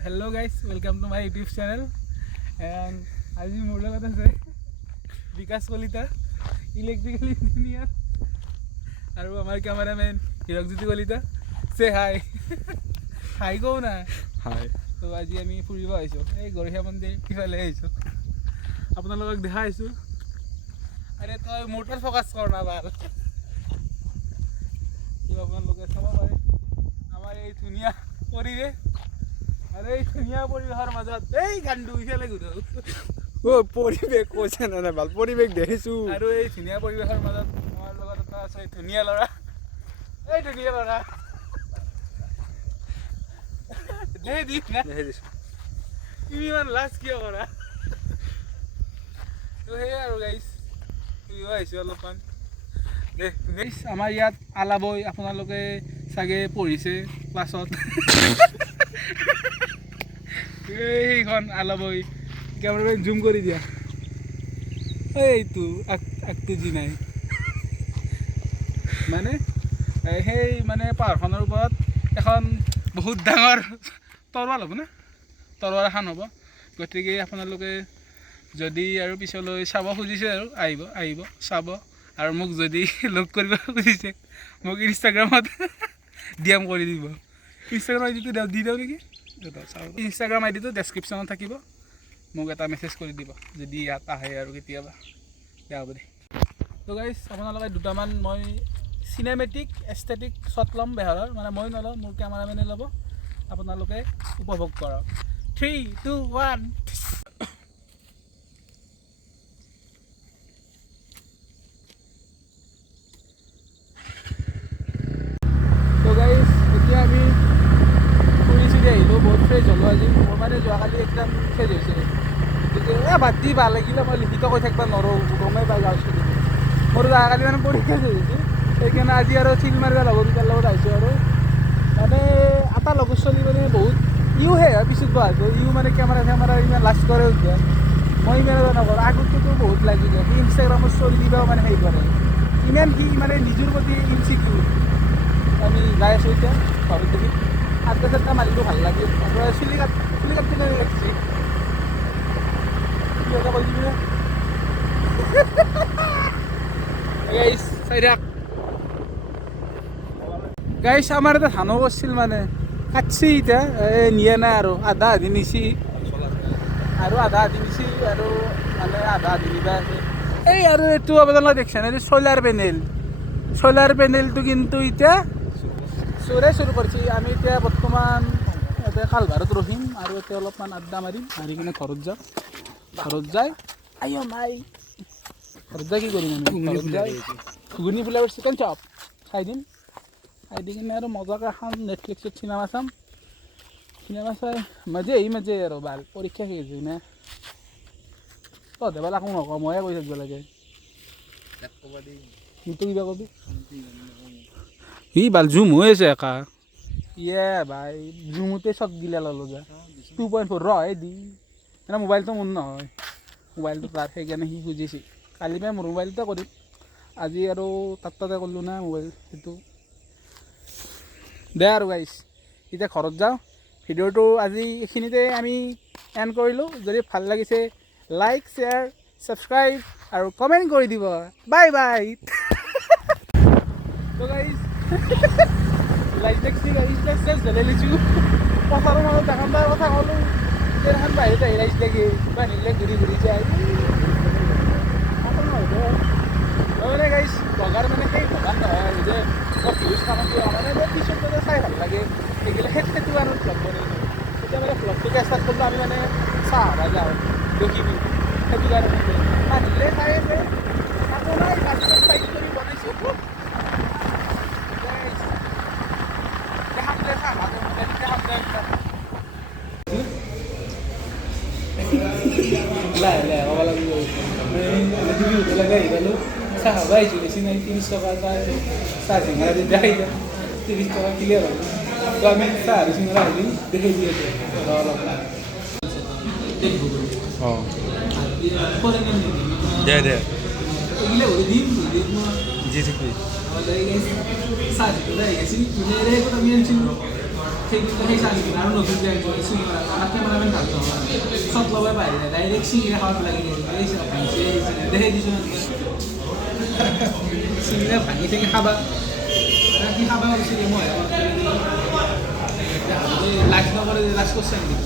Hello guys, welcome to my YouTube channel. And আজি মোৰ লগত আছে বিকাশ কলিতা, ইলেক্ট্ৰিকেল ইঞ্জিনিয়াৰ, আৰু আমাৰ কেমেৰামেন হিৰকজ্যোতি কলিতা। সে হাই হাই কওঁ না। হাই। তো আজি আমি ফুৰিব আহিছোঁ, এই গৰখীয়া মন্দিৰ সিফালে আহিছোঁ, আপোনালোকক দেখা আহিছোঁ। আৰে তই মোৰটো ফ'কাছ কৰ না ভাল, আপোনালোকে চাব পাৰে আমাৰ এই ধুনীয়া পৰিৱেশ। আৰু এই ধুনীয়া পৰিৱেশৰ মাজত এই গানটো ইফালে ঘূৰো। পৰিৱেশ কৈছে না ভাল পৰিৱেশ দেখিছোঁ। আৰু এই ধুনীয়া পৰিৱেশৰ মাজত আমাৰ লগত এটা আছে ধুনীয়া ল'ৰা, এই ধুনীয়া ল'ৰা তুমি ইমান লাজ কিয় কৰা? তো সেয়াই আৰু গাইছ, ফুৰিব আহিছোঁ অলপমান। গাইছ আমাৰ ইয়াত আলাবৈ আপোনালোকে চাগে পঢ়িছে ক্লাছত। সেইখন আলাবৈ কেমেৰামেন জুম কৰি দিয়া, এইটো আগটো যি নাই মানে সেই মানে পাহাৰখনৰ ওপৰত এখন বহুত ডাঙৰ তৰোৱাল হ'ব না, তৰোৱাল এখন হ'ব। গতিকে আপোনালোকে যদি আৰু পিছলৈ চাব খুজিছে আৰু আহিব চাব। আৰু মোক যদি লগ কৰিব খুজিছে মোক ইনষ্টাগ্ৰামত DM কৰি দিব। ইনষ্টাগ্ৰাম আইডিটো দি দিওঁ নেকি? ইনষ্টাগ্ৰাম আইডিটো ডেছক্ৰিপশ্যনত থাকিব, মোক এটা মেছেজ কৰি দিব যদি ইয়াত আহে আৰু কেতিয়াবা। দিয়া হ'ব দে। তো গাইছ আপোনালোকে দুটামান মই চিনেমেটিক এস্থেটিক শ্বট ল'ম বেহাৰৰ, মানে মই নলওঁ, মোৰ কেমেৰামেনে ল'ব। আপোনালোকে উপভোগ কৰক। 3, 2, 1। তো গাইছ এতিয়া আমি ফুৰি আহিলোঁ, বহুত ফ্ৰেছ হ'লোঁ আজি। মোৰ মানে যোৱাকালি একদম ফ্ৰেছ হৈছে। গতিকে বাদ দি ভাল লাগিলে, মই লিখিত কৈ থাকিব নোৱাৰোঁ, গমেই পাই যাওঁ। মোৰ যোৱাকালি মানে পৰীক্ষা হৈ গৈছে, সেইকাৰণে আজি আৰু চিল মাৰিব লগৰ দুটাৰ লগত আহিছোঁ। আৰু মানে এটা লগৰ ছোৱালী মানে বহুত ইউহে পিছত বহাইছোঁ, ইউ মানে কেমেৰা ইমান লাজ কৰে উঠে, মই ইমান নকৰোঁ। আগততো বহুত লাগিলে, সি ইনষ্টাগ্ৰামত ষ্টৰি দিবাও মানে হেৰি কৰে, ইমান সি মানে নিজৰ প্ৰতি ইনচিকিউৰ। আমি যাই আছোঁ এতিয়া ঘৰত দেখি আঠটা চাটটা মাৰিলোঁ, ভাল লাগিল। চুলি কাটি লাগিছে গাইছ। আমাৰ এটা ধানো কৰিছিল, মানে কাটছি এতিয়া, নিয়ে নাই আৰু আধা আধি নিছি, আৰু আধা আধি নিছি, আৰু মানে আধা আধি নিবা আছে। এই আৰু এইটো আপোনালোকে দেখিছে নে, চ'লাৰ পেনেলটো কিন্তু এতিয়া চোৰে চুৰ কৰিছে। আমি এতিয়া বৰ্তমান ইয়াতে খালভাৰত ৰখিম, আৰু এতিয়া অলপমান আড্ডা মাৰিম, মাৰি কিনে ঘৰত যাম। ঘৰত যাই ঘৰত যাই কি কৰিম আমি? ঘৰত যাই ঘুগুনি ফুলাৰ চিকেন চপ খাই দিম। খাই দি কিনে আৰু মজাকৈ এখন নেটফ্লিক্সত চিনেমা চাম। চিনেমা চাই মাজে আৰু ভাল। পৰীক্ষা শেষ হৈছে না, তহঁতে বোলে একো নকওঁ, ময়ে কৈ থাকিব লাগে। কিন্তু কিবা কবি সি ভাল জুম হৈ আছে একা। ভাই জুমতে চব গিলা ল'লো যা 2.4 ৰ দি মানে মোবাইলটো মোৰ নহয়, মোবাইলটো তাৰ, সেইকাৰণে সি খুজিছে। কালি পাই মোৰ মোবাইলতে কৰিম, আজি আৰু তাতে কৰিলোঁ না মোবাইল সেইটো। দে আৰু গাইছ এতিয়া ঘৰত যাওঁ। ভিডিঅ'টো আজি এইখিনিতে আমি এণ্ড কৰিলোঁ। যদি ভাল লাগিছে লাইক, শ্বেয়াৰ, ছাবস্ক্ৰাইব আৰু কমেণ্ট কৰি দিব। Bye bye. তো গাইছ লাইক দেখছি গাড়ী চেছ জ্বলাই লৈছোঁ। পথাৰৰ মাজত এখন তাৰ কথা ক'লোঁ, এখন বাহিৰত আহি ৰাইজ লাগে বাহিৰলে ঘূৰি যায়। মানে গাইছ বগাৰ মানে সেই ভগান নহয় আৰু যে ভিউজ কামত মানে পিছত মানে চাই ভাল লাগে সেইগিলা সেইটো আৰু ভ্লগ বনাইছোঁ। তেতিয়া মানে ভ্লগটোকে ষ্টাৰ্ট কৰিলোঁ আমি, মানে চাহ হাবা যাওঁ দেখিবি, সেইটো কাৰণে বাহিৰলে চাই আছে একো নাই, গাছ চাইড কৰি বনাইছোঁ। লাহে হ'ব লাগিব। চাহ খাব আহিছোঁ, বেছি নাই 30 টকা চাহ চিঙৰা দি দেখাই যায় 30 টকা ক্লিয়াৰ হ'ব। তো আমি চাহ আৰু চিঙৰা আহিলোঁ দেখাই দি আছোঁ অলপ দে এইগিলা দিম জি থাকি চাহ আমি আনিছিলোঁ। সেই চালি আৰু নতুন প্লেন কৰি চিঙি কৰা আমাৰ কেমেৰামেন ভাল নহয় চব লবাই পাই যায় ডাইৰেক্ট চিঙিৰে খাব লাগি এই দেখে দিছোঁ চিঙিৰে ভাঙি থাকি খাবা কি খাবা চিঙি মই লাজ নকৰে লাজ কৰিছে নেকি